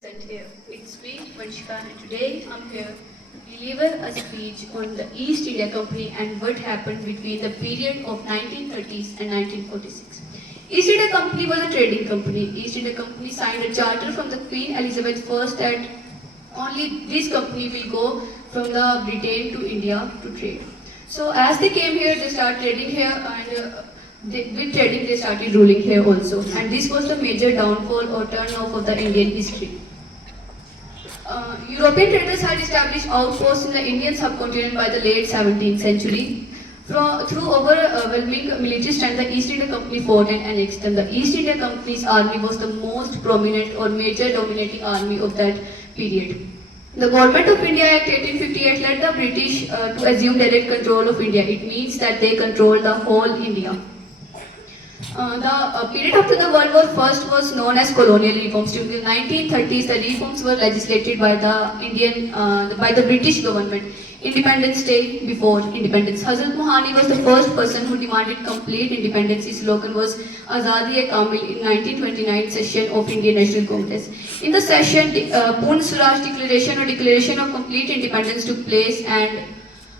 Present here. It's me, Vanshika, and today I'm here to deliver a speech on the East India Company and what happened between the period of 1930s and 1946. East India Company was a trading company. East India Company signed a charter from the Queen Elizabeth I that only this company will go from the Britain to India to trade. So as they came here, they started trading here and with trading they started ruling here also. And this was the major downfall or turn off of the Indian history. European traders had established outposts in the Indian subcontinent by the late 17th century. Through overwhelming military strength, the East India Company fought and annexed them. The East India Company's army was the most prominent or major dominating army of that period. The Government of India Act 1858 led the British to assume direct control of India. It means that they control the whole India. The period after the World War I was known as colonial reforms. During the 1930s, the reforms were legislated by the British government. Independence Day before independence. Hazrat Mohani was the first person who demanded complete independence. His slogan was Azadi-e-Kamil in 1929 session of Indian National Congress. In the session, Purna Swaraj Declaration or Declaration of Complete Independence took place and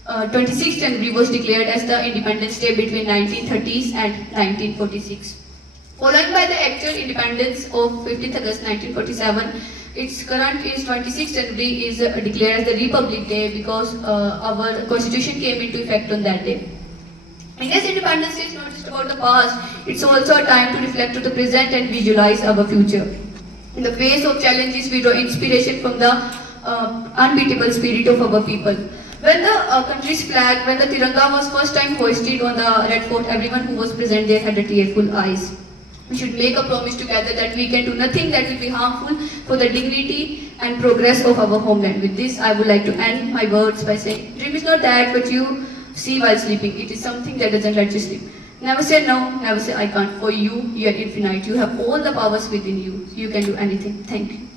26th January was declared as the Independence Day between 1930s and 1946. Followed by the actual independence of 15th August 1947, its current is 26th January is declared as the Republic Day because our constitution came into effect on that day. India's independence is not just about the past, it's also a time to reflect to the present and visualize our future. In the face of challenges, we draw inspiration from the unbeatable spirit of our people. When the country's flag, when the Tiranga was first time hoisted on the Red Fort, everyone who was present there had a tearful eyes. We should make a promise together that we can do nothing that will be harmful for the dignity and progress of our homeland. With this, I would like to end my words by saying, dream is not that what you see while sleeping. It is something that doesn't let you sleep. Never say no, never say I can't. For you, you are infinite. You have all the powers within you. You can do anything. Thank you.